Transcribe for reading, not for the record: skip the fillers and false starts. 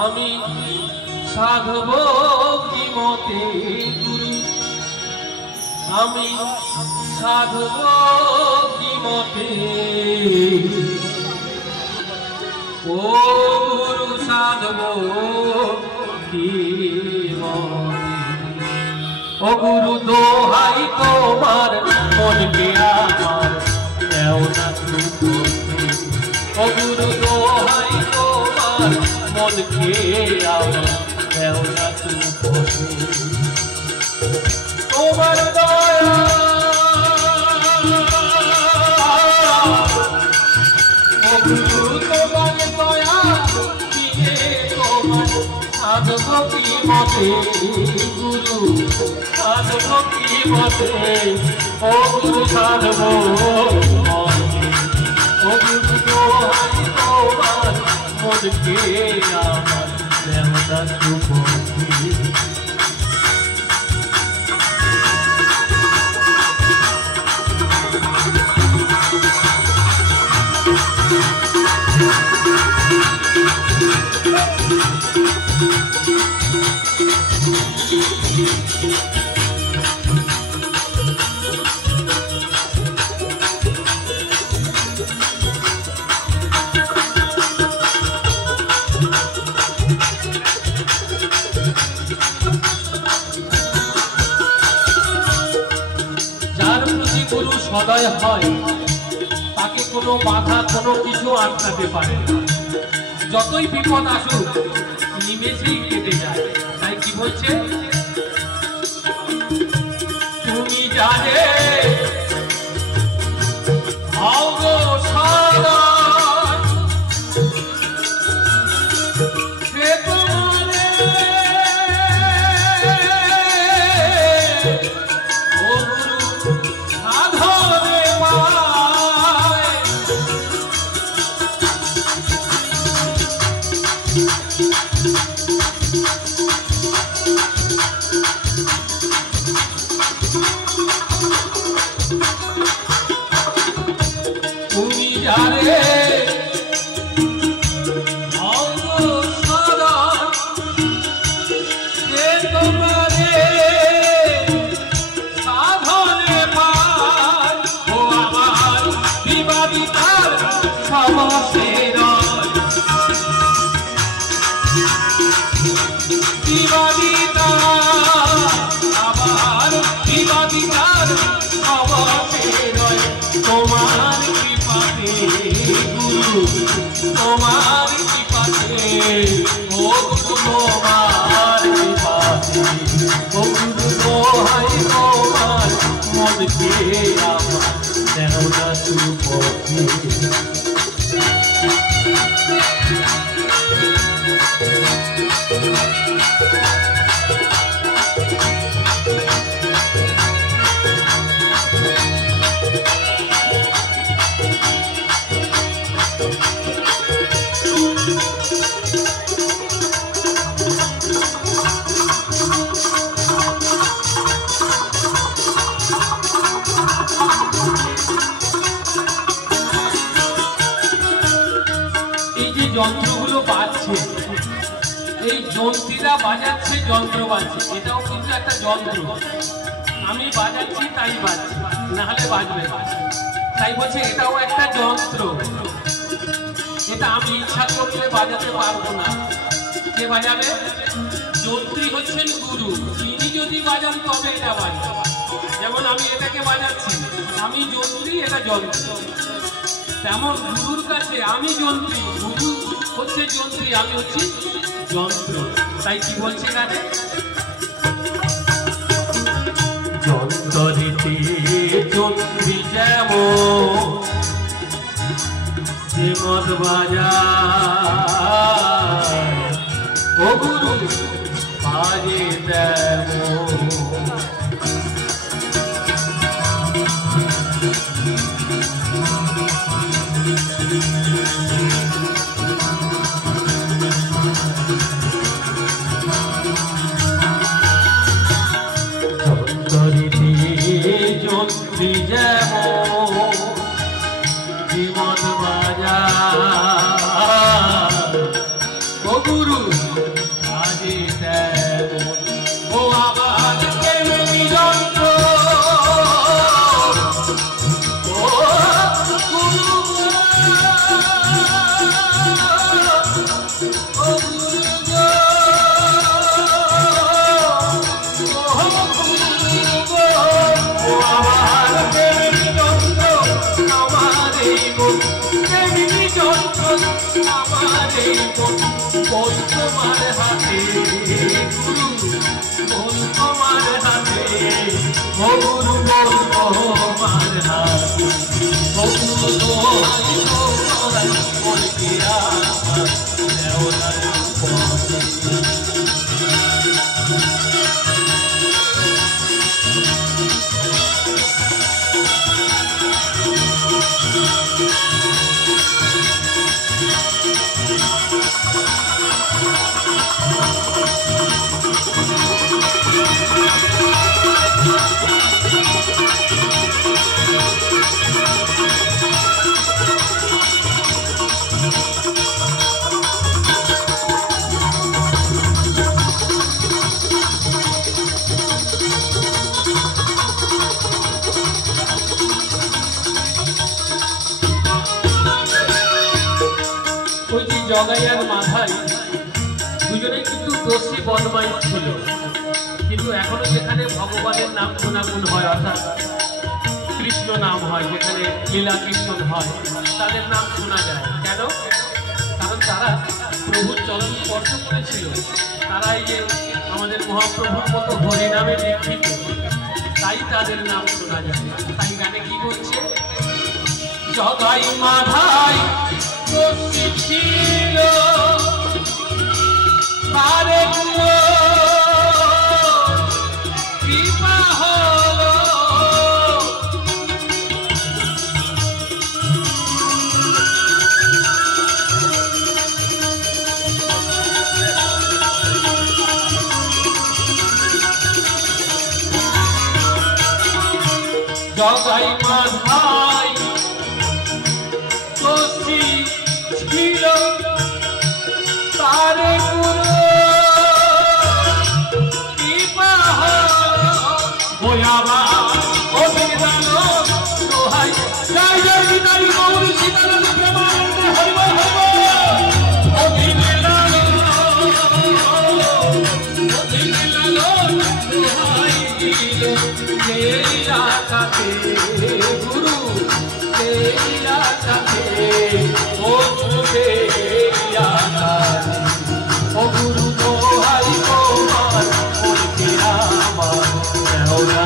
আমি সাধব কি মতে গুরু, আমি সাধব কি মতে, ও গুরু সাধব কি মতে। ও গুরু দোহাই তোমার মনকে আমার দেও না তুমি, ও গুরু দোহাই তোমার মনকে আমার দেও না তুমি। তোমার দয়া ও গুরু তোমার দয়া দিয়ে তোমার সাধব কি মতে গুরু, সাধব কি মতে, ও গুরু সাধব মতে। ও গুরু দোহাই তোমার মনকে আমার দেও না তুমি। যার প্রতি গুরু সদয় হয় তাকে কোনো বাধা কোনো কিছু আটকাতে পারে না। যতই বিপদ আসুক নিমেষেই কেটে যায়। তাই কি বলছে, তুমি জানে তুমি জানে তোমার কৃপাতে গুরু, তোমার কৃপাতে, ও গুরু তোমার কৃপাতে, ও গুরু দোহাই তোমার মনকে আমার দেও না তুমি। যন্ত্রগুলো বাজছে, এই যন্ত্রীরা বাজাচ্ছে, যন্ত্র বাজছে, এটাও কিন্তু একটা যন্ত্র। আমি বাজাচ্ছি তাই বাজছে, না হলে বাজবে না। তাই বলছে এটাও একটা যন্ত্র, এটা আমি ইচ্ছা করলে বাজাতে পারবো না। কে বাজাবে? যন্ত্রী হচ্ছেন গুরু, তিনি যদি বাজান তবে এটা বাজবে। যেমন আমি এটাকে বাজাচ্ছি, আমি যন্ত্রী, এটা যন্ত্র। তেমন গুরুর কাছে আমি যন্ত্রী, গুরু হচ্ছে যন্ত্রী, আমি হচ্ছি যন্ত্র। তাই কি বলছে গানে, যন্ত্রীতে যন্ত্রী যেমন শ্রীমদ বাজায়, ও গুরু বাজে তেমন। যন্ত্রী যেমন জীবন বাজার, ও গুরু জীবন তেমনি যন্ত্রণ আমার এই মন বল তোমার হাতে গুরু বল তোমার হাতে ও গুরু বল তোমার হাতে ও গুরু দোহাই তোমার বলকে আমার দেওয়ার পথে ওই যে জগাই আর মাথায় দুজনেই কিন্তু দোষী বনমাই ছিল, কিন্তু এখনো যেখানে ভগবানের নাম গুণাগুণ হয় অর্থাৎ কৃষ্ণ নাম হয়, যেখানে লীলা কীর্তন হয় তাদের নাম শোনা যায়। কেন? কারণ তারা প্রভুর চরণ স্পর্শ করেছিল, তারা এই যে আমাদের মহাপ্রভুর মতো হরিনামে দীক্ষিত, তাই তাদের নাম শোনা যায়। তাই গানে কি বলছে? জগাই মাথায় দোষী ছিল তারে কৃপা হলো জগাই মাথায় দোষী ছিল তারে গুরু কৃপা হলো ও বিদানো দোহাই জয় জয় বিদানি গৌর সীতারাম প্রেমানন্দে হরি বল ও বিদানো দোহাই দিল তেরা কাছে গুরু তেরা কাছে ও তুঝে ও গুরু দোহাই তোমার বলকে আমার দেওয়া